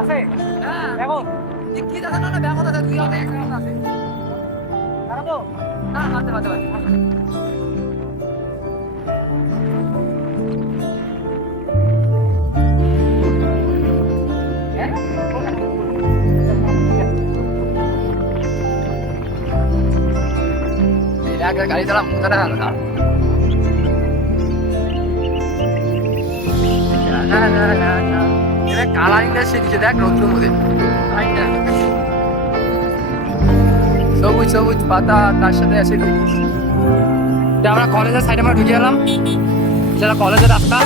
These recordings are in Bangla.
আছে হ্যাঁ দেখো কি দেখা না ব্যাগ আছে দুই হাতে এক হাতে আছে খারাপ তো না বাদে বাদে বাদে গাড়ি চালা মুখটা আলাদা কালারিংটা সে দিচ্ছে দেখ রৌদ্রের মধ্যে। সবুজ সবুজ পাতা, তার সাথে আছে এটা আমরা কলেজের সাইডে আমরা ঢুকে গেলাম। যেটা কলেজের রাস্তা।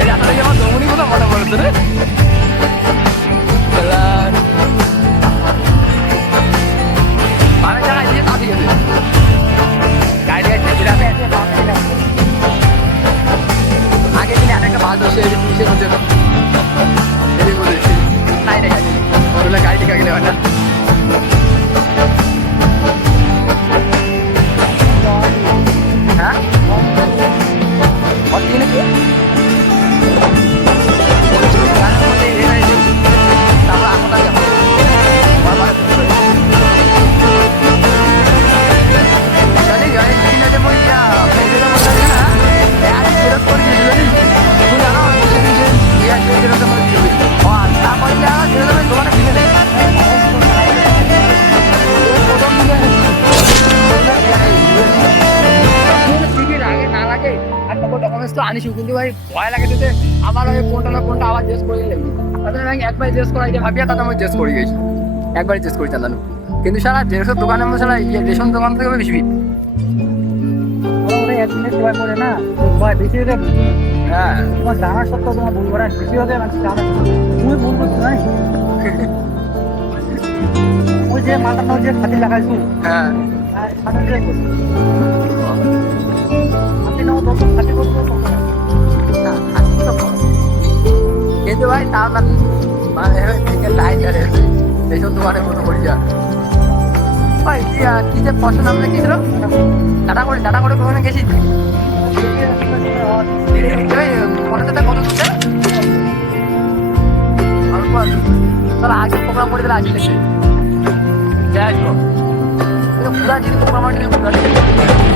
এই রাস্তা থেকে আমার দমনি কোথাও মনে পড়েছে রে? Barcelona. আর তখন ডকুমেন্টস তো আনিস কিন্তু ভাই ভয় লাগে যেতে আবার ওই কোনটা না কোনটা আবার জিজ্ঞেস করে লাগবে তাদের আমি একবার জিজ্ঞেস করাই যে ভাবিয়া তাতে আমি জিজ্ঞেস করে গেছি। একবার জিজ্ঞেস করি জানানো কিন্তু সারা দেড়শো দোকানের মধ্যে সারা ইয়ে রেশন দোকান থেকে বেশি ভিড়। একদিনে সেবা করে না ভাই বেশি হলে হ্যাঁ। তোমার জানা সত্ত্বেও তোমার ভুল করার বেশি হলে মানুষ জানা তুমি ভুল করছ না? ওই যে মাথা যে খাতি লাগাইছো। হ্যাঁ। আর সামনে যে কিন্তু ভাই তার না মানে থেকে লাইট আর রেশন দোকানের মতো করি যা ভাই কি যে পয়সা নামলে কি ছিল টাটা করে টাটা করে কখনো গেছিস কলেজটা কত দূর তাহলে আগে প্রোগ্রাম করে দিলে আসলে যাই কিন্তু পুরা যদি প্রোগ্রাম হয়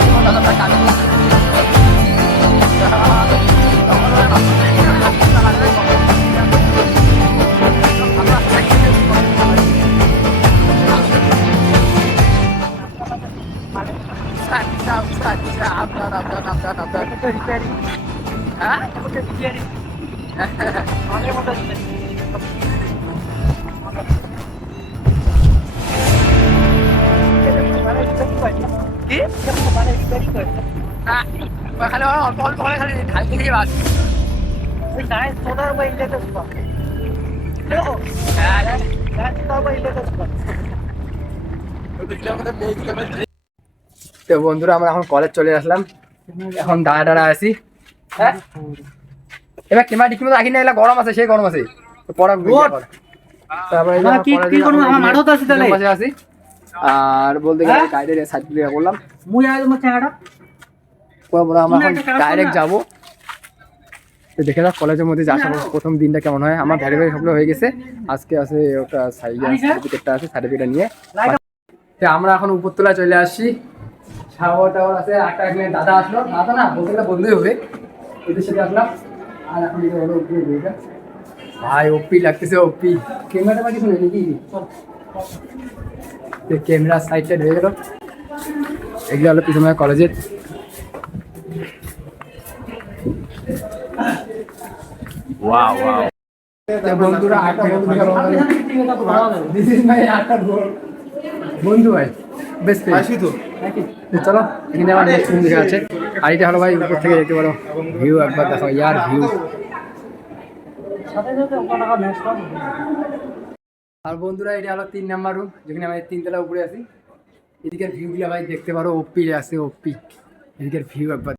আপনার রিপেয়ারিং হ্যাঁ রিপেয়ারিং আমাদের মানে রিপেয়ারিং খালি তো বন্ধুরা, আমরা এখন কলেজ চলে আসলাম। এখন দাঁড়া দাঁড়া আছি হ্যাঁ? এবার কিমা ঠিক মতো রাখি না এলা গরম আছে সেই গরম আছে। তো পড়া। তারপরে যে হ্যাঁ, আমরা কি- কি করব? আমার মাঠেও তো আছি তাহলে। বসে আছি। আর বলতে গেলে হ্যাঁ? গাইডের সাইড দিয়ে করলাম। মুই আজ আমার চেহারা তারপরে আমরা এখন একটা কাজ করো ডাইরেক্ট? যাব। তো দেখে যাক কলেজের মধ্যে যাওয়ার সময় প্রথম দিনটা কেমন হয়। আমার ভ্যারি ভ্যারি সবগুলো হয়ে গেছে। আজকে আছে ওটা সাইয়া আনিস, হ্যাঁ? সার্টিফিকেটটা আছে সার্টিফিকেটটা নিয়ে। আমরা এখন উপরতলায় চলে আসছি শাওয়ার টাওয়ার আছে একটা এখানে দাদা আসলো। দাদা না বলতে গেলে বন্ধুই হবে। ওদের সাথে আসলাম। আর এখন এটা হলো উপরে বইটা ভাই ওপি লাগতেছে ওপি ক্যামেরাটা বাকি শুনে নাকি? ক্যামেরা সাইডটা হয়ে গেল। এগুলো হলো পিছনে কলেজের ওয়াও ওয়াও বন্ধুরা আটটা বন্ধু দিস ইজ মাই আটটা বন্ধু ভাই। বেশ আসি তো চলো এখানে আমার নেক্সট রুম আছে। আর এটা হলো ভাই উপর থেকে দেখতে পারো। ভিউ একবার দেখো ইয়ার ভিউ সাথে সাথে ওখানে টাকা ম্যাচ পাবো আর বন্ধুরা এটা হলো তিন নাম্বার রুম যেখানে আমাদের তিনতলা উপরে আছি। এদিকের ভিউগুলো ভাই দেখতে পারো ওপি আছে ওপি এদিকের ভিউ একবার